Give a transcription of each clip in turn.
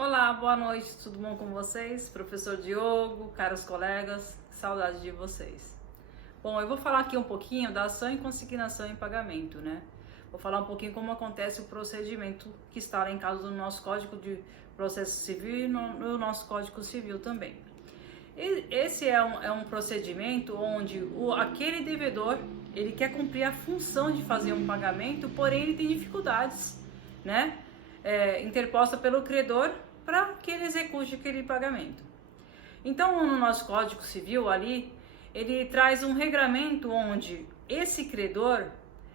Olá, boa noite, tudo bom com vocês? Professor Diogo, caros colegas, saudade de vocês. Bom, eu vou falar aqui um pouquinho da ação e consignação em pagamento, né? Vou falar um pouquinho como acontece o procedimento que está lá em casa do nosso Código de Processo Civil e no nosso Código Civil também. Esse é um procedimento onde aquele devedor, ele quer cumprir a função de fazer um pagamento, porém ele tem dificuldades, né? Interposta pelo credor para que ele execute aquele pagamento. Então, no nosso Código Civil ali, ele traz um regramento onde esse credor,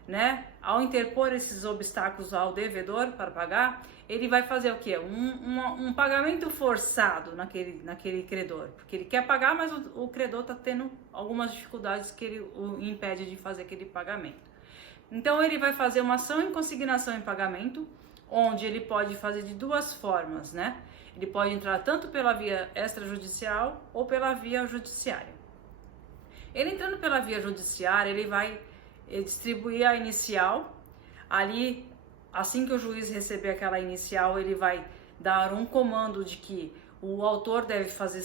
né, ao interpor esses obstáculos ao devedor para pagar, ele vai fazer o quê? Um pagamento forçado naquele credor, porque ele quer pagar, mas o credor está tendo algumas dificuldades que ele o impede de fazer aquele pagamento. Então, ele vai fazer uma ação em consignação em pagamento, onde ele pode fazer de duas formas, né? Ele pode entrar tanto pela via extrajudicial ou pela via judiciária. Ele entrando pela via judiciária, ele vai distribuir a inicial. Ali, assim que o juiz receber aquela inicial, ele vai dar um comando de que o autor deve fazer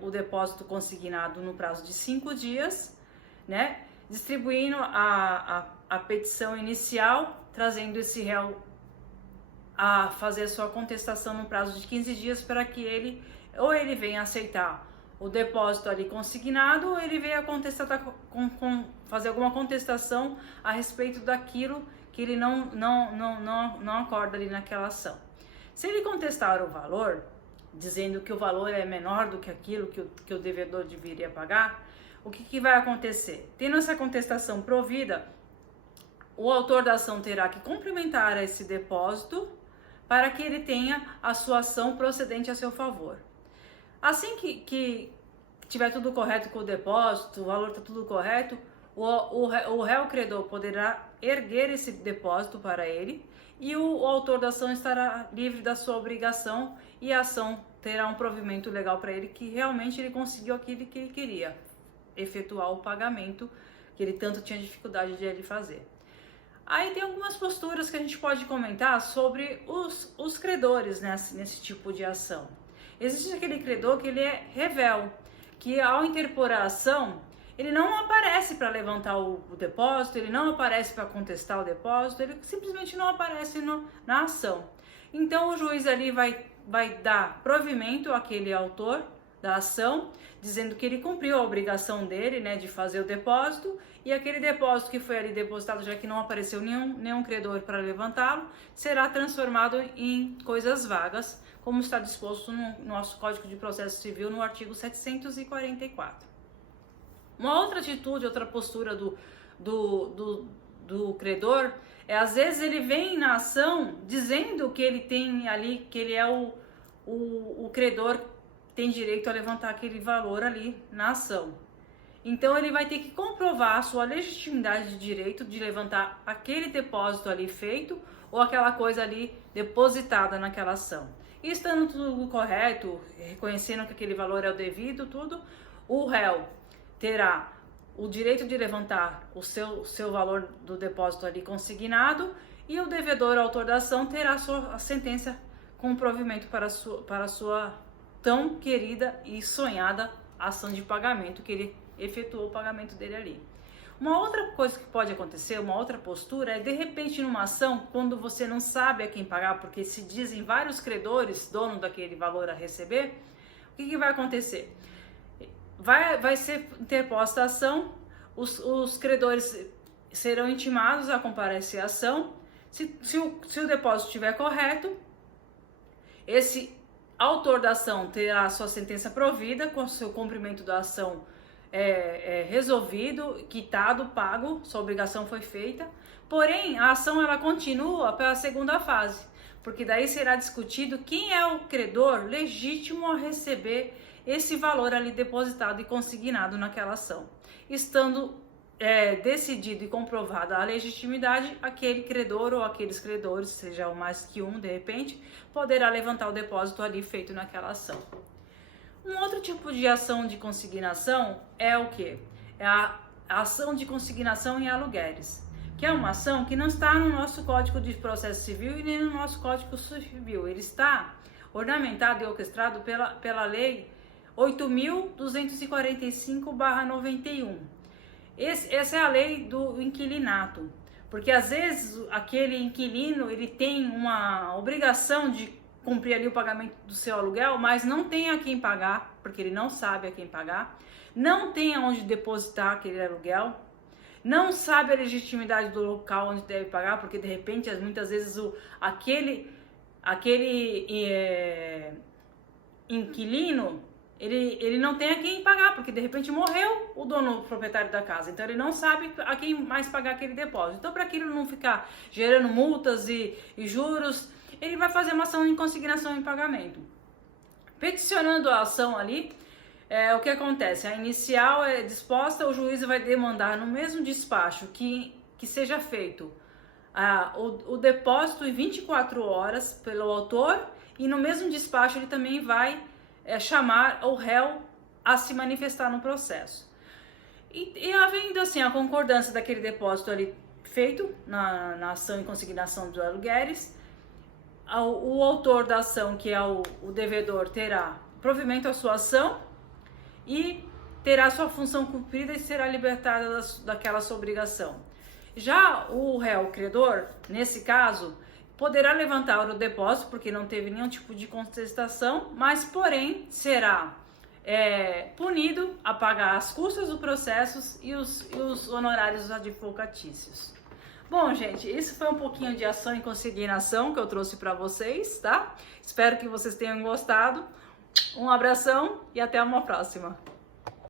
o depósito consignado no prazo de 5 dias, né? Distribuindo a petição inicial, trazendo esse réu a fazer a sua contestação no prazo de 15 dias para que ele venha aceitar o depósito ali consignado, ou ele venha fazer alguma contestação a respeito daquilo que ele não acorda ali naquela ação. Se ele contestar o valor, dizendo que o valor é menor do que aquilo que o devedor deveria pagar, o que vai acontecer? Tendo essa contestação provida, o autor da ação terá que complementar esse depósito para que ele tenha a sua ação procedente a seu favor. Assim que tiver tudo correto com o depósito, o valor está tudo correto, o réu credor poderá erguer esse depósito para ele e o autor da ação estará livre da sua obrigação e a ação terá um provimento legal para ele que realmente ele conseguiu aquilo que ele queria, efetuar o pagamento que ele tanto tinha dificuldade de ele fazer. Aí tem algumas posturas que a gente pode comentar sobre os credores nesse tipo de ação. Existe aquele credor que ele é revel, que ao interpor a ação, ele não aparece para levantar o depósito, ele não aparece para contestar o depósito, ele simplesmente não aparece na ação. Então o juiz ali vai dar provimento àquele autor da ação, dizendo que ele cumpriu a obrigação dele, né, de fazer o depósito, e aquele depósito que foi ali depositado, já que não apareceu nenhum credor para levantá-lo, será transformado em coisas vagas, como está disposto no nosso Código de Processo Civil, no artigo 744. Uma outra atitude, outra postura do credor, às vezes ele vem na ação dizendo que ele tem ali, que ele é o credor tem direito a levantar aquele valor ali na ação. Então ele vai ter que comprovar a sua legitimidade de direito de levantar aquele depósito ali feito ou aquela coisa ali depositada naquela ação. E estando tudo correto, reconhecendo que aquele valor é o devido, tudo, o réu terá o direito de levantar o seu valor do depósito ali consignado e o devedor, o autor da ação, terá a sentença com provimento para a sua tão querida e sonhada ação de pagamento, que ele efetuou o pagamento dele ali. Uma outra coisa que pode acontecer, uma outra postura, é de repente numa ação, quando você não sabe a quem pagar, porque se dizem vários credores, dono daquele valor a receber, o que vai acontecer? Vai ser interposta a ação, os credores serão intimados a comparecer à ação, se o depósito estiver correto, esse autor da ação terá a sua sentença provida, com o seu cumprimento da ação resolvido, quitado, pago, sua obrigação foi feita. Porém, a ação ela continua pela segunda fase, porque daí será discutido quem é o credor legítimo a receber esse valor ali depositado e consignado naquela ação. Estando decidido e comprovada a legitimidade, aquele credor ou aqueles credores, seja o mais que um de repente, poderá levantar o depósito ali feito naquela ação. Um outro tipo de ação de consignação é o que? É a ação de consignação em aluguéis, que é uma ação que não está no nosso Código de Processo Civil e nem no nosso Código Civil. Ele está ornamentado e orquestrado pela Lei 8.245/91. Essa é a lei do inquilinato, porque às vezes aquele inquilino ele tem uma obrigação de cumprir ali o pagamento do seu aluguel, mas não tem a quem pagar, porque ele não sabe a quem pagar, não tem aonde depositar aquele aluguel, não sabe a legitimidade do local onde deve pagar, porque de repente, muitas vezes, aquele inquilino, ele não tem a quem pagar, porque de repente morreu o dono, o proprietário da casa, então ele não sabe a quem mais pagar aquele depósito. Então, para aquilo não ficar gerando multas e juros, ele vai fazer uma ação em consignação em pagamento. Peticionando a ação ali, o que acontece? A inicial é disposta, o juiz vai demandar no mesmo despacho que seja feito o depósito em 24 horas pelo autor, e no mesmo despacho ele também vai chamar o réu a se manifestar no processo. E havendo assim a concordância daquele depósito ali feito na ação em consignação dos aluguéis, o autor da ação, que é o devedor, terá provimento à sua ação e terá sua função cumprida e será libertada daquela sua obrigação. Já o réu credor, nesse caso, poderá levantar o depósito, porque não teve nenhum tipo de contestação, mas porém será punido a pagar as custas do processo e os honorários advocatícios. Bom, gente, isso foi um pouquinho de ação em consignação que eu trouxe para vocês, tá? Espero que vocês tenham gostado. Um abração e até uma próxima.